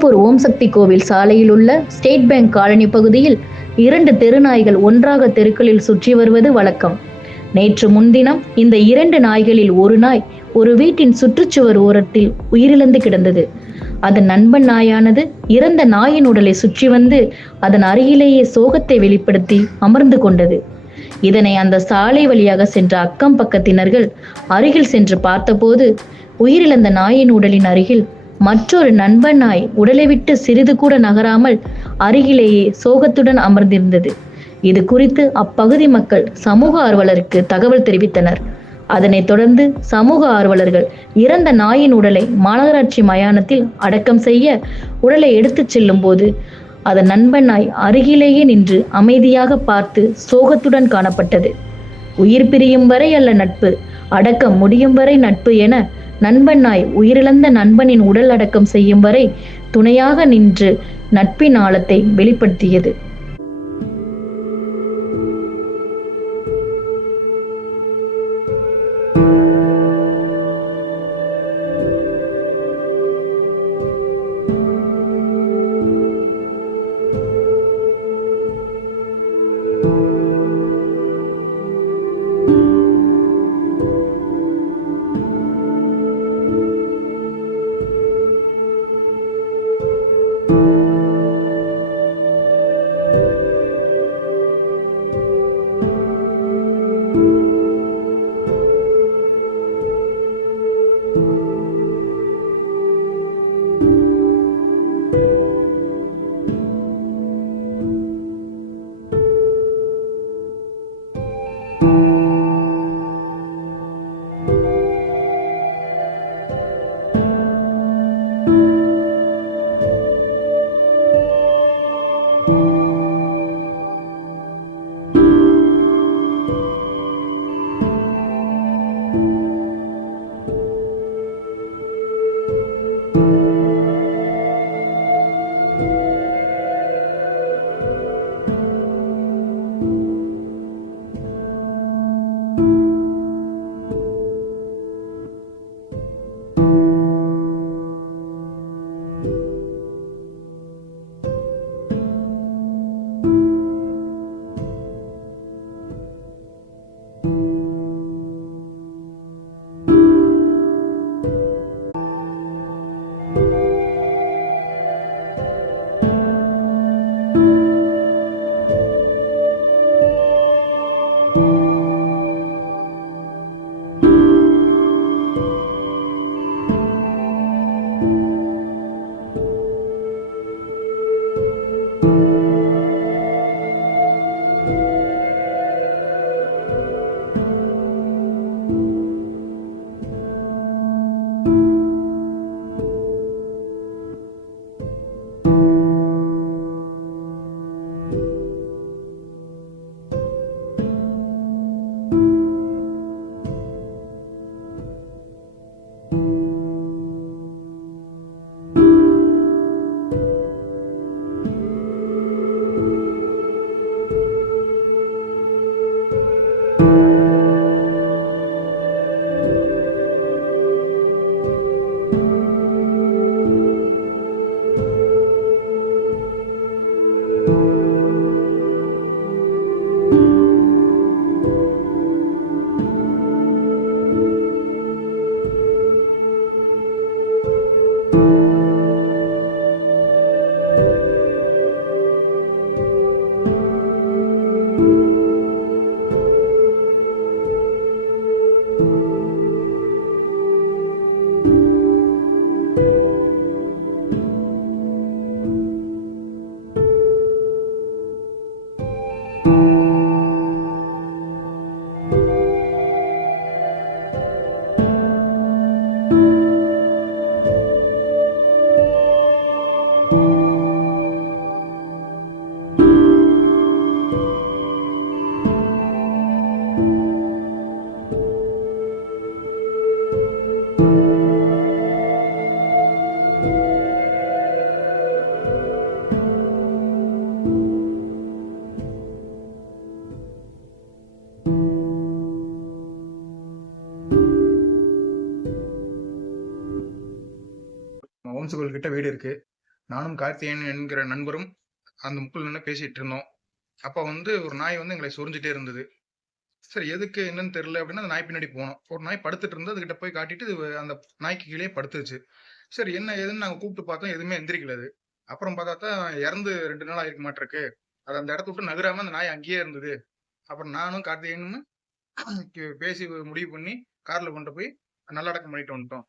திருப்பூர் ஓம் சக்தி கோவில் சாலையில் உள்ள ஸ்டேட் பேங்க் காலனி பகுதியில் 2 தெருநாய்கள் ஒன்றாக தெருக்களில் சுற்றி வருவது வழக்கம். நேற்று முன்தினம் இந்த 2 நாய்களில் ஒரு நாய் ஒரு வீட்டின் சுற்றுச்சுவர் ஓரத்தில் உயிரிழந்து கிடந்தது. அதன் நண்பன் நாயானது இறந்த நாயின் உடலை சுற்றி வந்து அதன் அருகிலேயே சோகத்தை வெளிப்படுத்தி அமர்ந்து கொண்டது. இதனை அந்த சாலை வழியாக சென்ற அக்கம் பக்கத்தினர்கள் அருகில் சென்று பார்த்தபோது உயிரிழந்த நாயின் உடலின் அருகில் மற்றொரு நண்பன் நாய் உடலை விட்டு சிறிது கூட நகராமல் அருகிலேயே சோகத்துடன் அமர்ந்திருந்தது. இது குறித்து அப்பகுதி மக்கள் சமூக ஆர்வலருக்கு தகவல் தெரிவித்தனர். அதனைத் தொடர்ந்து சமூக ஆர்வலர்கள் இறந்த நாயின் உடலை மாநகராட்சி மயானத்தில் அடக்கம் செய்ய உடலை எடுத்துச் செல்லும் போது அதன் நண்பன் நாய் அருகிலேயே நின்று அமைதியாக பார்த்து சோகத்துடன் காணப்பட்டது. உயிர் பிரியும் வரை அல்ல நட்பு, அடக்கம் முடியும் வரை நட்பு என நண்பன் நாய் உயிரிழந்த நண்பனின் உடல் அடக்கம் செய்யும் வரை துணையாக நின்று நட்பின் ஆழத்தை வெளிப்படுத்தியது. ஹோம்ஸ்கூல் கிட்ட வீடு இருக்கு. நானும் கார்த்திகேயன் என்கிற நண்பரும் அந்த முக்குல நின்னு பேசிட்டு இருந்தோம். அப்ப வந்து ஒரு நாய் வந்து எங்களை சொரிஞ்சுட்டே இருந்தது. சரி எதுக்கு என்னன்னு தெரியல அப்படின்னா அந்த நாய் பின்னாடி போனோம். ஒரு நாய் படுத்துட்டு இருந்தது. அதுகிட்ட போய் காட்டிட்டு அந்த நாய்க்கு கீழே படுத்துருச்சு. சரி என்ன ஏதுன்னு நாங்க கூப்பிட்டு பார்த்தோம். எதுவுமே எந்திரிக்கல அது. அப்புறம் பார்த்தா தான் இறந்து 2 நாள் ஆயிருக்க மாட்டிருக்கு. அது அந்த இடத்த விட்டு நகராம அந்த நாய் அங்கேயே இருந்தது. அப்புறம் நானும் கார்த்திகேயனும் பேசி முடிவு பண்ணி கார்ல கொண்டு போய் நல்லடக்கம் பண்ணிட்டு வந்துட்டோம்.